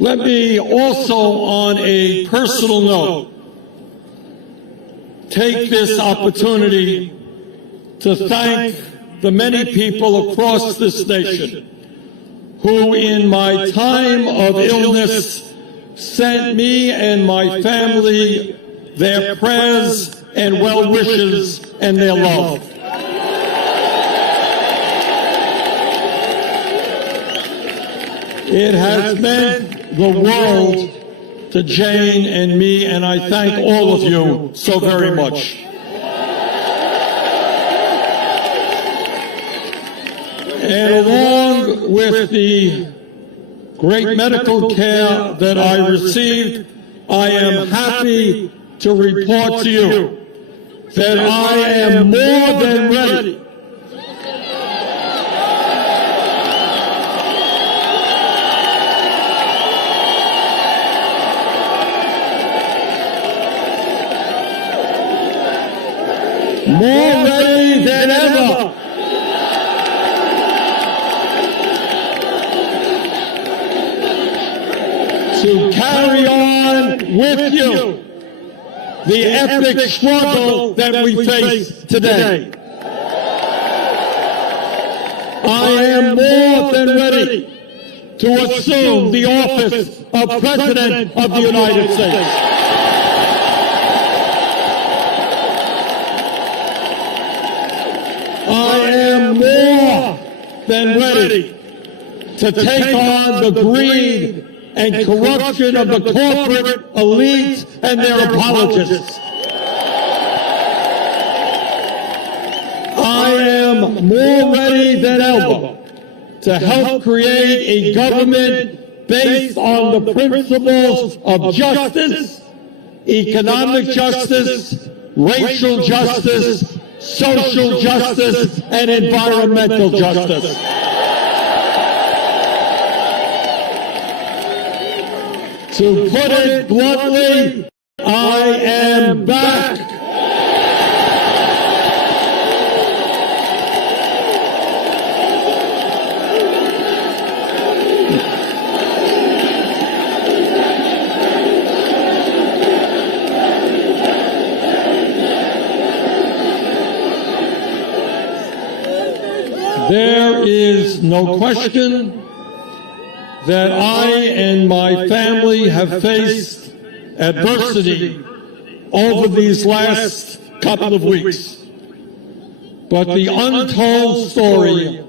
Let me also, on a personal note, take this opportunity to thank the many people across this nation who, in my time of illness, sent me and my family their prayers and well wishes and their love. It has meant the world to Jane and me, and I thank all of you so very much. And along with the great medical care that I received, I am happy to report to you that I am more than ready than ever to carry on with you the epic struggle that we face today. I am more than ready to assume the office of President of the United States. I am more than ready to take on the greed and corruption of the corporate elite and their apologists. I am more ready than ever to help create a government based on the principles of justice, economic justice, racial justice, social justice, and environmental justice. To put it bluntly, I am back. There is no question that I and my family have faced adversity over these last couple of weeks. But the untold story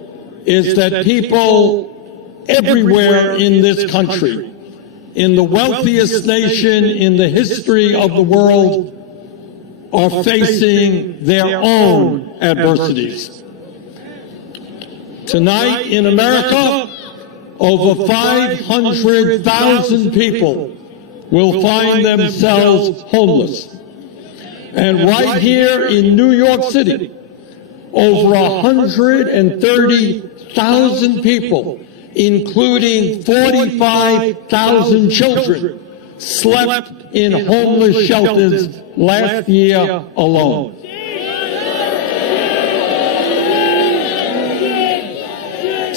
is that people everywhere in this country, in the wealthiest nation in the history of the world, are facing their own adversities. Tonight in America, over 500,000 people will find themselves homeless. And right here in New York City, over 130,000 people, including 45,000 children, slept in homeless shelters last year alone.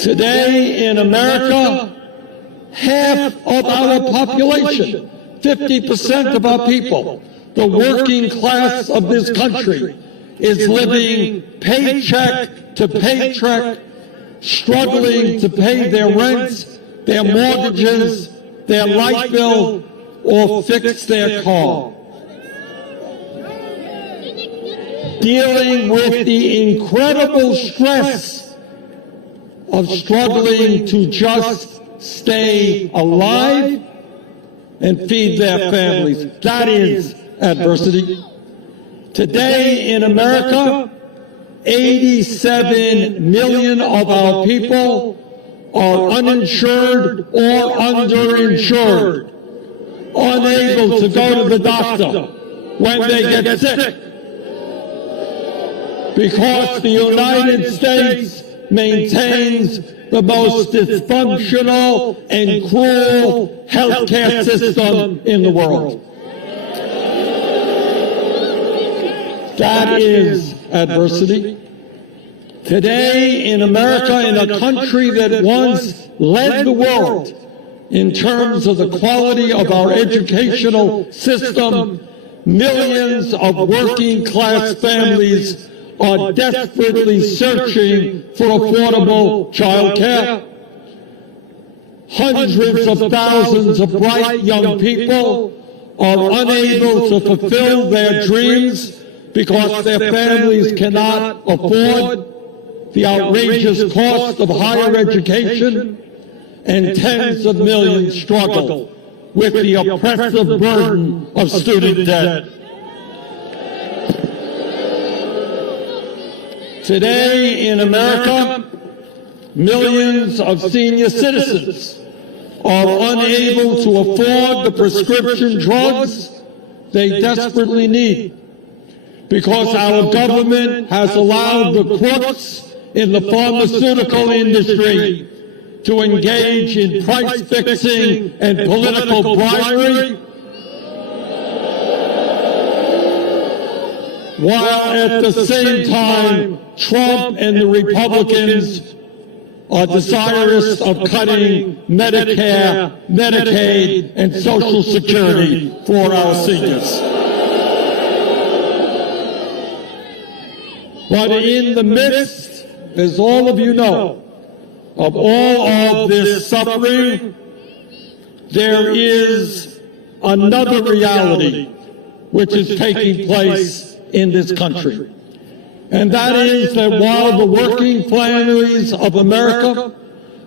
Today in America, half of our population, 50% of our people, the working class of this country, is living paycheck to paycheck, struggling to pay their rents, their mortgages, their light bill, or fix their car. Dealing with the incredible stress of struggling to just stay alive and feed their families. That is adversity. Today in America, 87 million of our people are uninsured or underinsured, unable to go to the doctor when they get sick, because the United States maintains the most dysfunctional and cruel healthcare system in the world. That is adversity. Today in America, in a country that once led the world in terms of the quality of our educational system, millions of working class families are desperately searching for affordable child care. Hundreds of thousands of bright young people are unable to fulfill their dreams because their families cannot afford the outrageous cost of higher education, and tens of millions struggle with the oppressive burden of student debt. Today in America, millions of senior citizens are unable to afford the prescription drugs they desperately need because our government has allowed the crooks in the pharmaceutical industry to engage in price fixing and political bribery, while at the same time Trump and the Republicans are desirous of cutting Medicare, Medicaid, and Social Security for our seniors. But in the midst, as all of you know, of all of this suffering, there is another reality which is taking place in this country. And that is that while the working families of America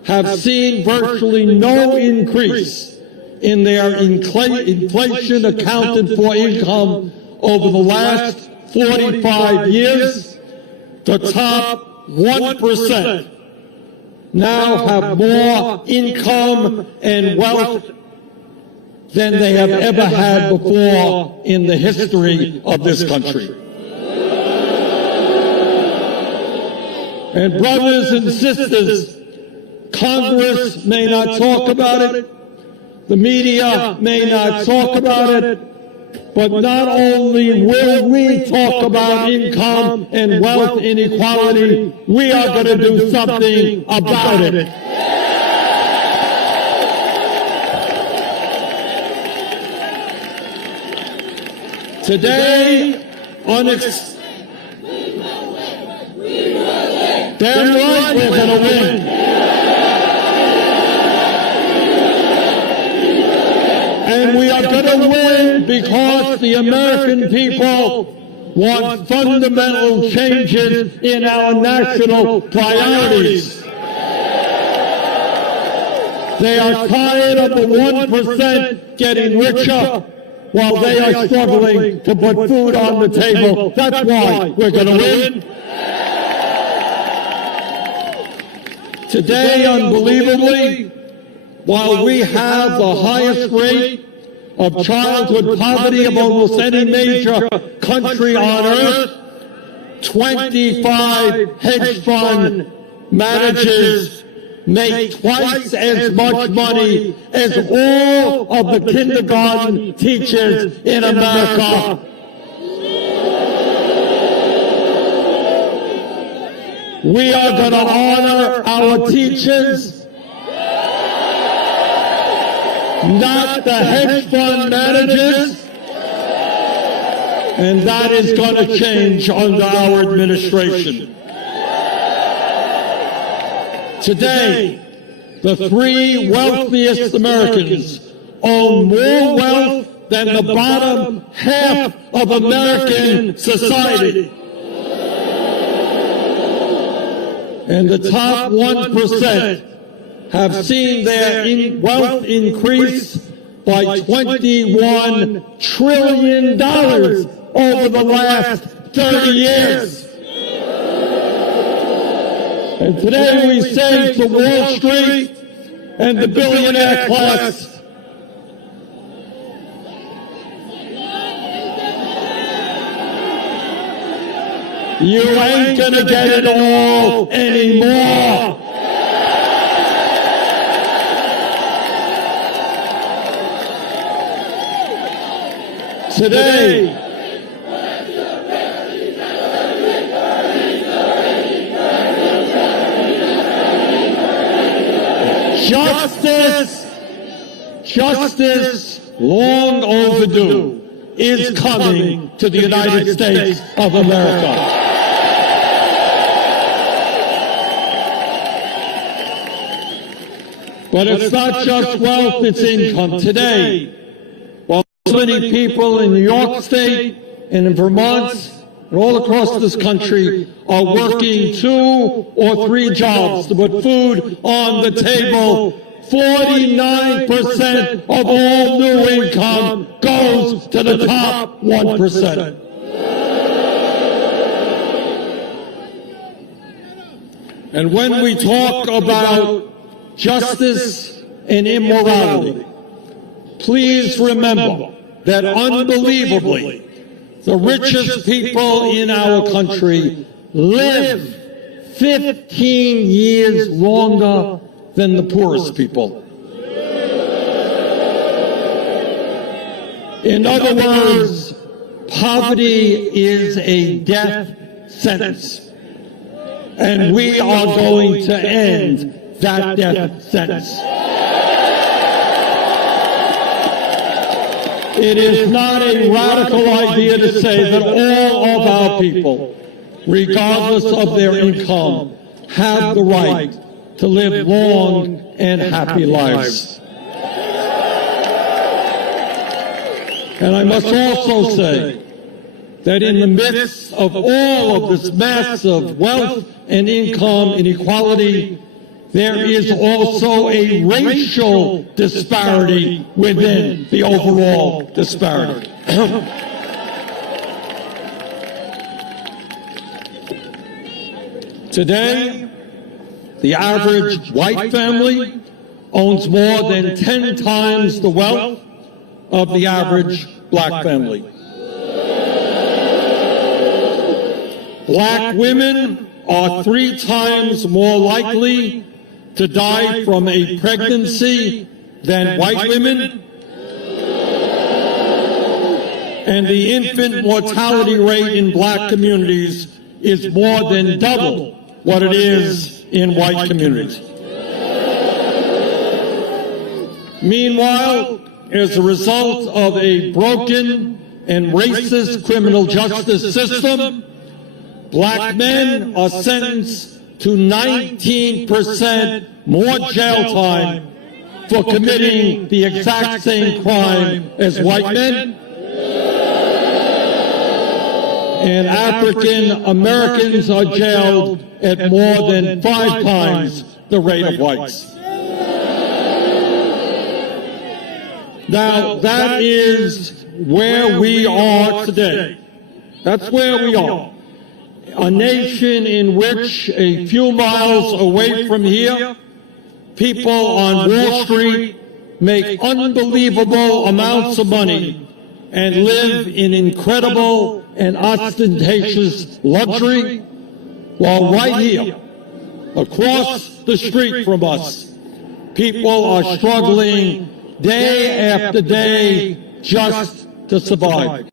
have seen virtually no increase in their inflation accounted for income over the last 45 years, the top 1% now have more income and wealth than they have ever had before in the history of this country. And brothers and sisters, Congress may not talk about it, the media may not talk about it, but not only will we talk about income and wealth inequality, we are going to do something about it. Today, damn right we're going to win. And we are going to win because the American people want fundamental changes in our national priorities. They are tired of the 1% getting richer while they are struggling to put food on the table. That's why we're going to win. Today, unbelievably, while we have the highest rate of childhood poverty of almost any major country on earth, 25 hedge fund managers make twice as much money as all of the kindergarten teachers in America. We are going to honor our teachers, not the hedge fund managers, and that is going to change under our administration. Today, the 3 wealthiest Americans own more wealth than the bottom half of American society. And the top 1% have seen their wealth increase by $21 trillion over the last 30 years. And today we say to Wall Street and the billionaire class, you ain't gonna get it all anymore. Today, justice justice, long overdue, is coming to the United States of America. But it's not just wealth, it's income. Today, while so many people in New York State and in Vermont and all across this country are working 2 or 3 jobs to put food on the table, 49% of all new income goes to the top 1%. And when we talk about justice and immorality, please remember that unbelievably, the richest people in our country live 15 years longer than the poorest people. In other words, poverty is a death sentence, and we are going to end that death sentence. It is not a radical idea to say that all of our people, regardless of their income, have the right to live long and happy lives. And I must also say that in the midst of all of this massive wealth and income inequality, there is also a racial disparity within the overall disparity. Today, the average white family owns more than 10 times the wealth of the average black family. Black women are 3 times more likely to die from a pregnancy than white women, and the infant mortality rate in black communities is more than double what it is in white communities. Meanwhile, as a result of a broken and racist criminal justice system, black men are sentenced to 19% more jail time for committing the exact same crime as white men. And African Americans are jailed at more than 5 times the rate of whites. Now, that is where we are today. That's where we are. A nation in which a few miles away from here, people on Wall Street make unbelievable amounts of money and live in incredible and ostentatious luxury, while right here, across the street from us, people are struggling day after day just to survive.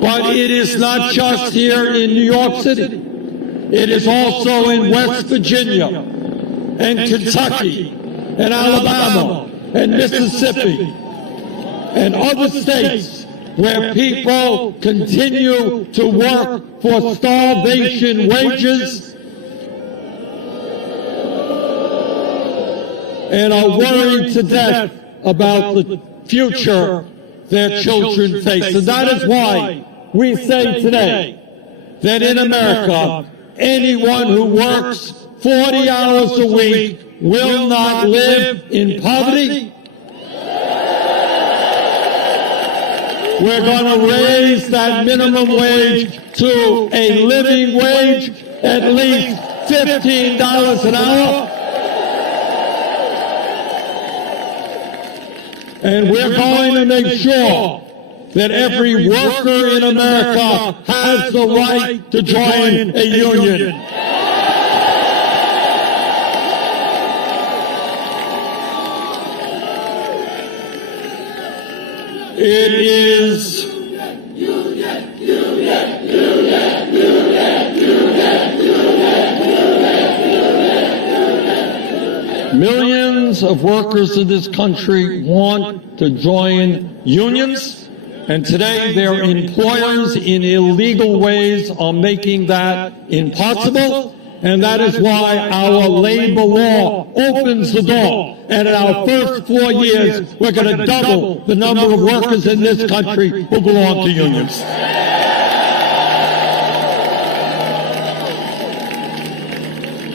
But it is not just here in New York City. It is also in West Virginia and Kentucky and Alabama and Mississippi and other states where people continue to work for starvation wages and are worried to death about the future their children face. And that is why we say today that in America, anyone who works 40 hours a week will not live in poverty. We're going to raise that minimum wage to a living wage, at least $15 an hour. And we're going to make sure that every worker in America has the right to join a union. It is millions Millions of workers in this country want to join unions, and today their employers in illegal ways are making that impossible, and that is why our labor law opens the door. And in our first 4 years, we're going to double the number of workers in this country who belong to unions.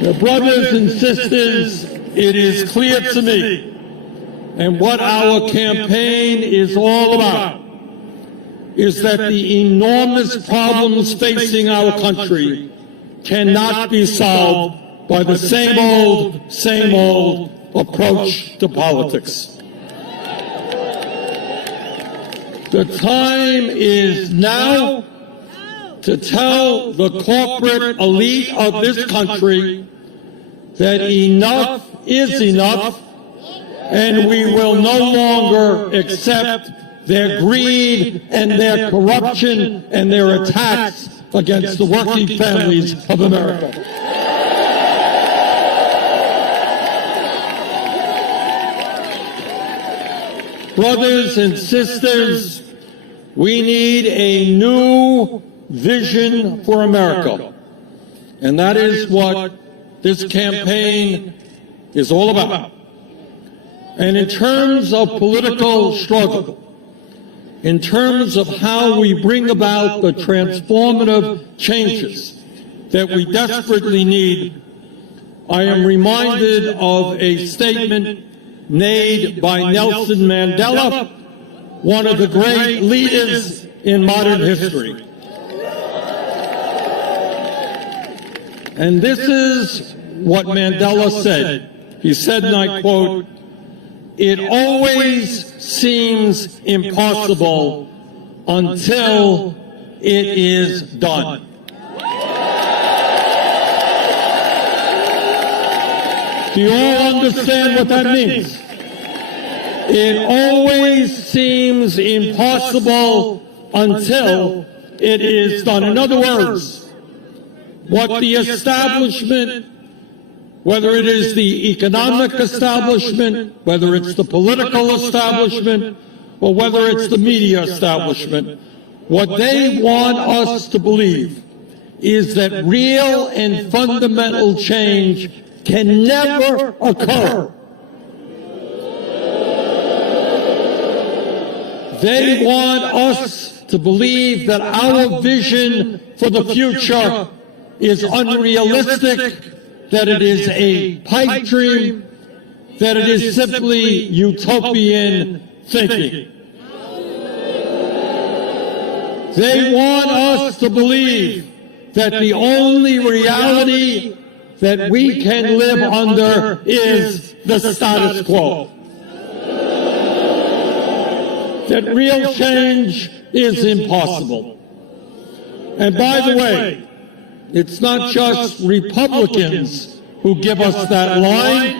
Now, brothers and sisters, it is clear to me, and what our campaign is all about, is that the enormous problems facing our country cannot be solved by the same old approach to politics. The time is now to tell the corporate elite of this country that enough is enough, and we will no longer accept their greed and their corruption and their attacks against the working families of America. Brothers and sisters, we need a new vision for America, and that is what this campaign is all about. And in terms of political struggle, in terms of how we bring about the transformative changes that we desperately need, I am reminded of a statement made by Nelson Mandela, one of the great leaders in modern history. And this is what Mandela said. He said, and I quote, "It always seems impossible until it is done." Do you all understand what that means? It always seems impossible until it is done. In other words, what the establishment, whether it is the economic establishment, whether it's the political establishment, or whether it's the media establishment, what they want us to believe is that real and fundamental change can never occur. They want us to believe that our vision for the future is unrealistic, that it is a pipe dream, that it is simply utopian thinking. They want us to believe that the only reality that we can live under is the status quo. That real change is impossible. And by the way, it's not just Republicans who give us that line.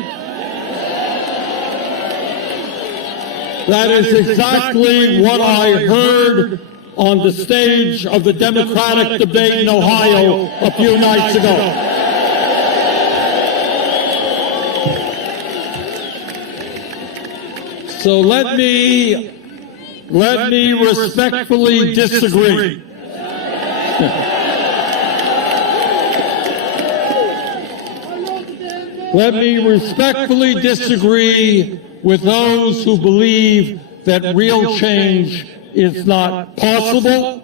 That is exactly what I heard on the stage of the Democratic debate in Ohio a few nights ago. So let me respectfully disagree. Let me respectfully disagree with those who believe that real change is not possible.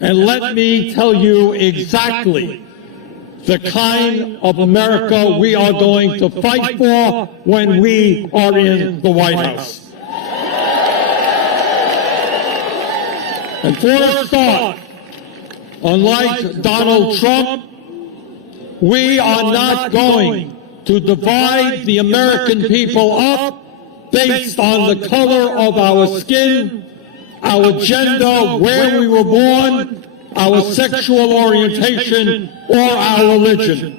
And let me tell you exactly the kind of America we are going to fight for when we are in the White House. And for a start, unlike Donald Trump, we are not going to divide the American people up based on the color of our skin, our gender, where we were born, our sexual orientation, or our religion.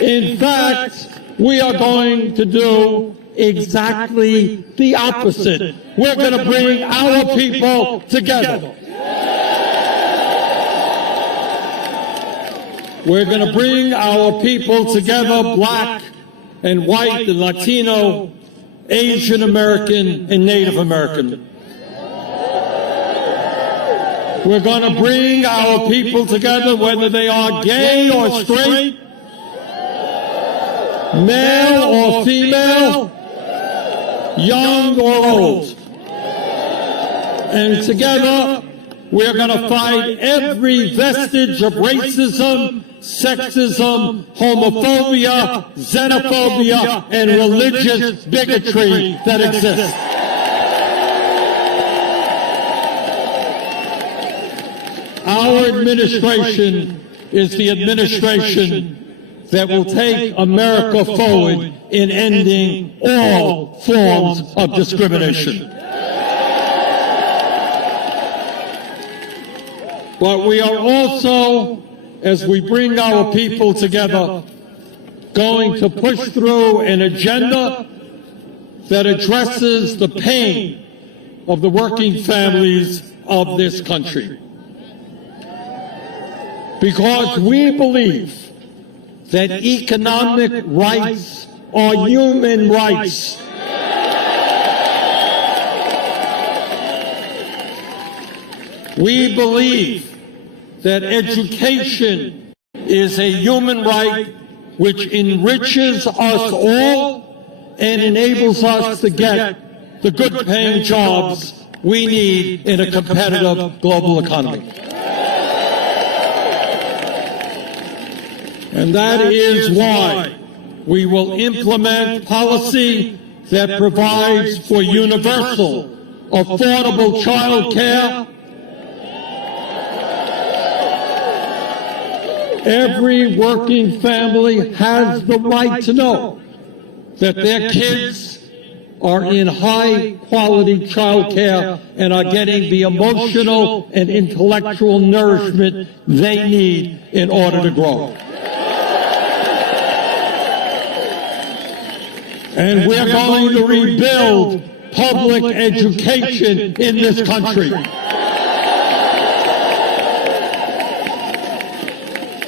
In fact, we are going to do exactly the opposite. We're going to bring our people together. We're going to bring our people together, black and white and Latino, Asian American and Native American. We're going to bring our people together, whether they are gay or straight, male or female, young or old. And together, we're going to fight every vestige of racism, sexism, homophobia, xenophobia, and religious bigotry that exists. Our administration is the administration that will take America forward in ending all forms of discrimination. But we are also, as we bring our people together, going to push through an agenda that addresses the pain of the working families of this country. Because we believe that economic rights are human rights. We believe that education is a human right which enriches us all and enables us to get the good-paying jobs we need in a competitive global economy. And that is why we will implement policy that provides for universal, affordable child care. Every working family has the right to know that their kids are in high-quality child care and are getting the emotional and intellectual nourishment they need in order to grow. And we're going to rebuild public education in this country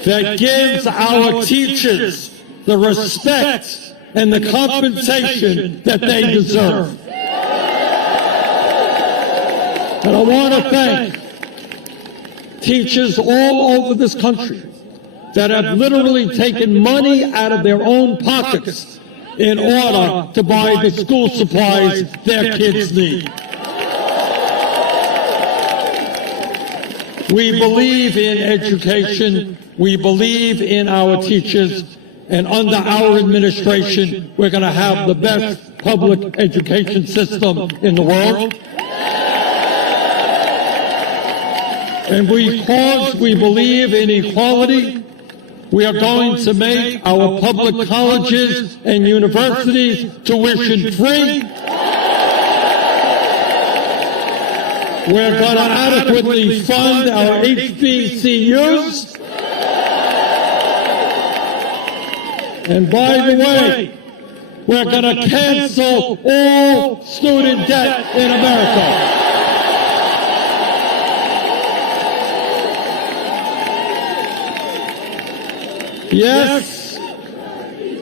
that gives our teachers the respect and the compensation that they deserve. And I want to thank teachers all over this country that have literally taken money out of their own pockets in order to buy the school supplies their kids need. We believe in education. We believe in our teachers. And under our administration, we're going to have the best public education system in the world. And because we believe in equality, we are going to make our public colleges and universities tuition free. We're going to adequately fund our HBCUs. And by the way, we're going to cancel all student debt in America. Yes,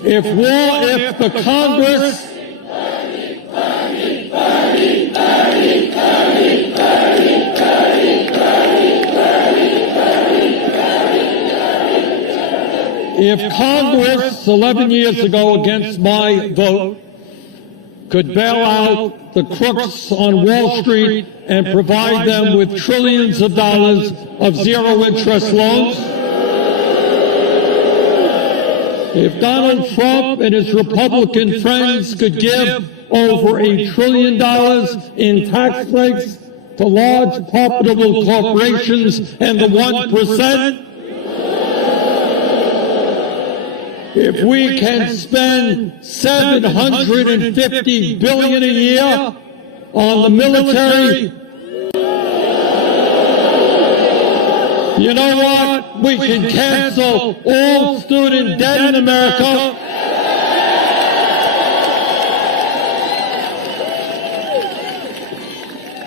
if the Congress If Congress 11 years ago, against my vote, could bail out the crooks on Wall Street and provide them with trillions of dollars of zero-interest loans, if Donald Trump and his Republican friends could give over $1 trillion in tax breaks to large profitable corporations and the 1%, if we can spend $750 billion a year on the military, you know what? We can cancel all student debt in America.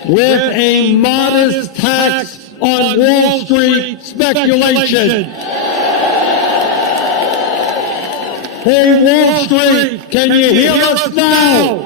With a modest tax on Wall Street speculation. Hey, Wall Street, can you hear us now?